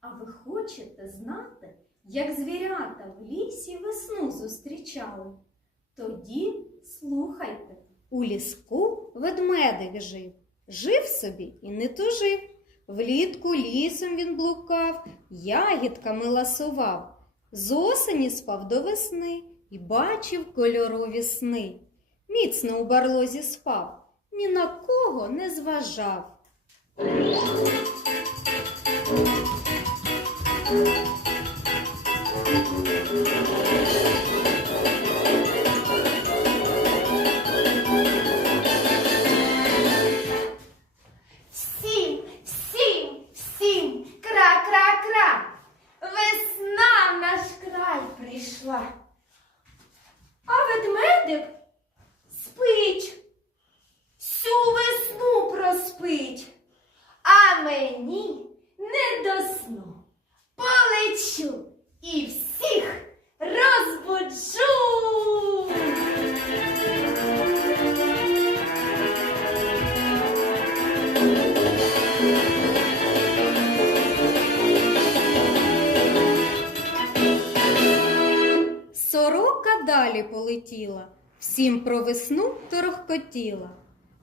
А ви хочете знати, як звірята в лісі весну зустрічали? Тоді слухайте. У ліску ведмедик жив, жив собі і не тужив. Влітку лісом він блукав, ягідками ласував. З осені спав до весни і бачив кольорові сни. Міцно у барлозі спав, ні на кого не зважав. Thank you. Полетіла, всім про весну торохкотіла,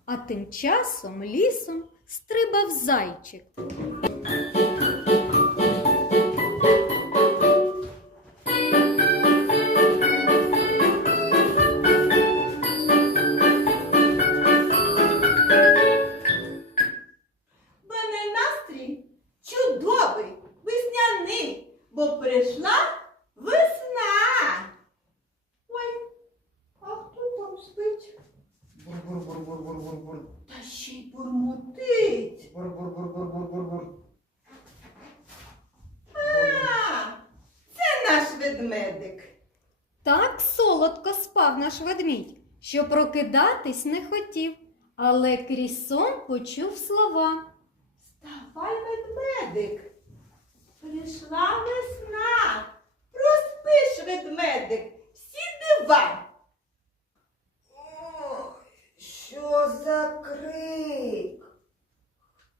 а тим часом лісом стрибав зайчик. Ведмедик. Так солодко спав наш ведмідь, що прокидатись не хотів, але крізь сон почув слова. Вставай, ведмедик. Прийшла весна. Проспиш, ведмедик, всі дива. Ой, Що за крик?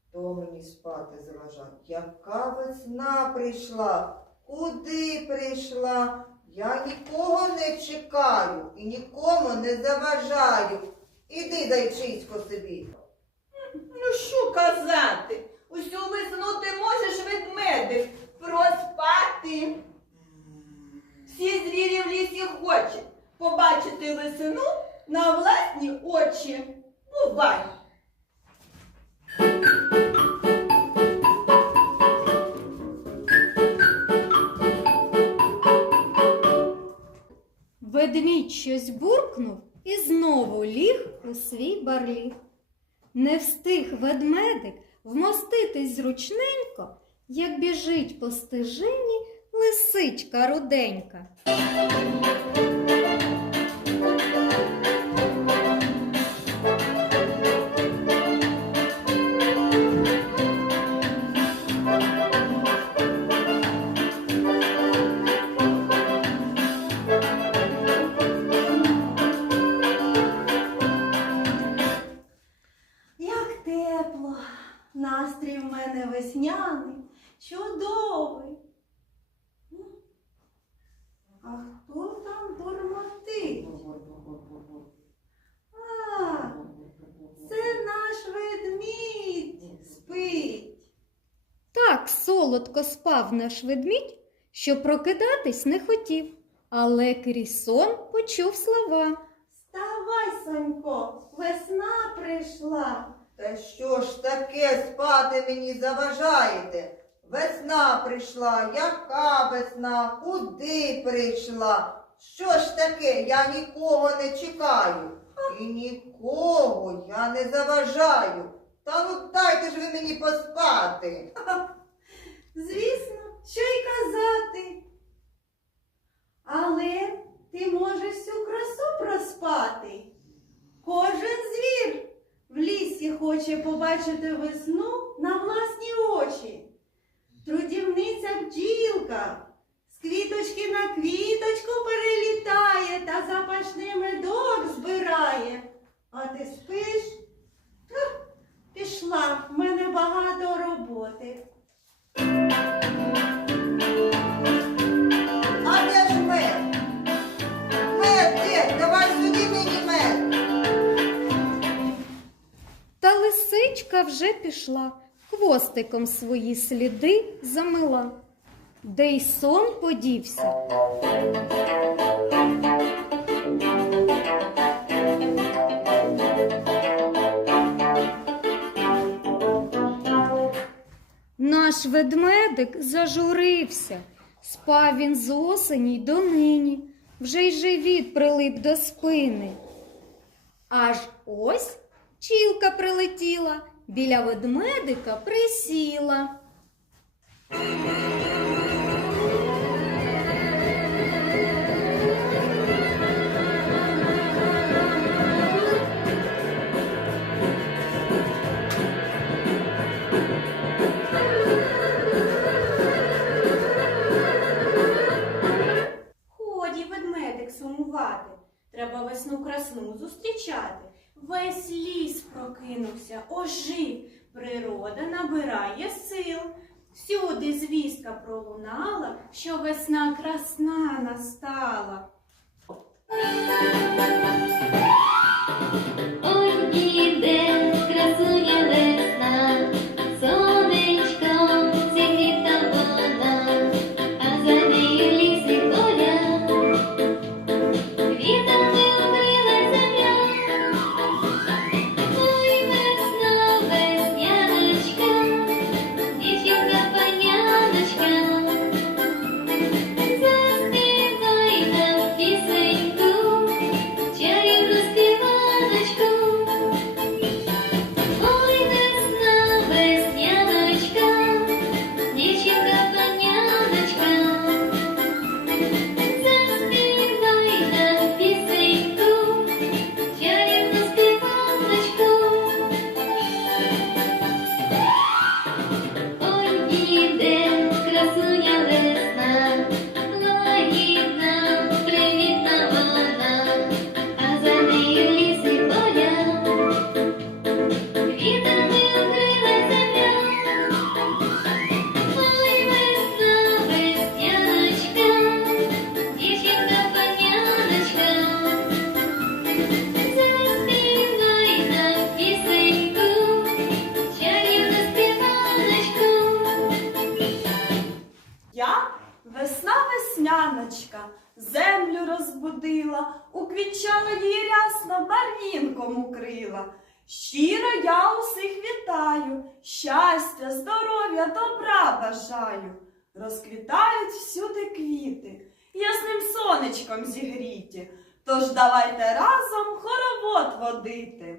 Хто мені спати заважав? Яка весна прийшла? Куди прийшла? Я нікого не чекаю і нікому не заважаю. Іди, зайчисько собі. Ну що казати? Усю весну ти можеш ведмедик проспати. Всі звірі в лісі хочуть побачити весну на власні очі. Бувай! Ведмідь щось буркнув і знову ліг у свій барліг. Не встиг ведмедик вмоститись зручненько, як біжить по стежині лисичка руденька. Солодко спав наш ведмідь, що прокидатись не хотів, але крізь сон почув слова. Вставай, Сонько, весна прийшла. Та що ж таке спати мені заважаєте? Весна прийшла, яка весна? Куди прийшла? Що ж таке? Я нікого не чекаю. І нікого я не заважаю. Та ну дайте ж ви мені поспати. Звісно, що й казати. Але ти можеш всю красу проспати. Кожен звір в лісі хоче побачити весну на власні очі. Трудівниця бджілка з квіточки на квіточку перелітає та запашний медок збирає. А ти спиш? Пішла, в мене багато роботи. Лисичка вже пішла, хвостиком свої сліди замила, де й сон подівся. Наш ведмедик зажурився, спав він з осені й донині, вже й живіт прилип до спини. Аж ось чілка прилетіла, біля ведмедика присіла. Весну зустрічати. Весь ліс прокинувся, ожив, природа набирає сил. Всюди звістка пролунала, що весна красна настала. Барвінком крила. Щиро я усіх вітаю, щастя, здоров'я, добра бажаю. Розквітають всюди квіти, ясним сонечком зігріті. Тож давайте разом хоровод водити.